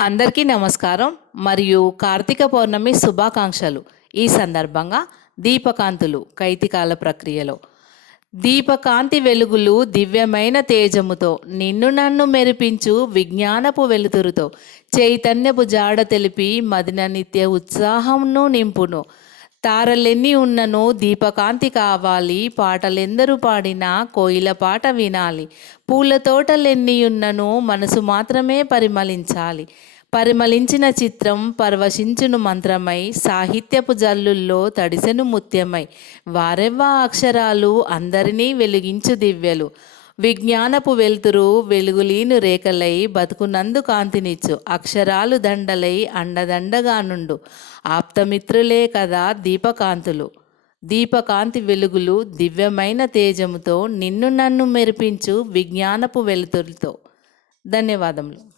అందరికీ నమస్కారం మరియు కార్తీక పౌర్ణమి శుభాకాంక్షలు. ఈ సందర్భంగా దీపకాంతులు కైతికాల ప్రక్రియలో దీపకాంతి వెలుగులు దివ్యమైన తేజముతో నిన్ను నన్ను మెరిపించు విజ్ఞానపు వెలుతురుతో చైతన్యపు జాడ తెలిపి మదిన నిత్య ఉత్సాహంను నింపును. తారలెన్ని ఉన్నను దీపకాంతి కావాలి, పాటలెందరూ పాడినా కోయిల పాట వినాలి. పూల తోటలెన్ని ఉన్నను మనసు మాత్రమే పరిమళించాలి. పరిమళించిన చిత్రం పరవశించును మంత్రమై, సాహిత్యపు జల్లుల్లో తడిసెను ముత్యమై. వారెవ్వా అక్షరాలు అందరినీ వెలిగించు దివ్యలు. విజ్ఞానపు వెలుతురు వెలుగులీను రేఖలై బతుకునందు కాంతినిచ్చు. అక్షరాలు దండలై అండదండగా నుండు. ఆప్తమిత్రులే కదా దీపకాంతులు. దీపకాంతి వెలుగులు దివ్యమైన తేజముతో నిన్ను నన్ను మెరిపించు విజ్ఞానపు వెలుతురుతో. ధన్యవాదములు.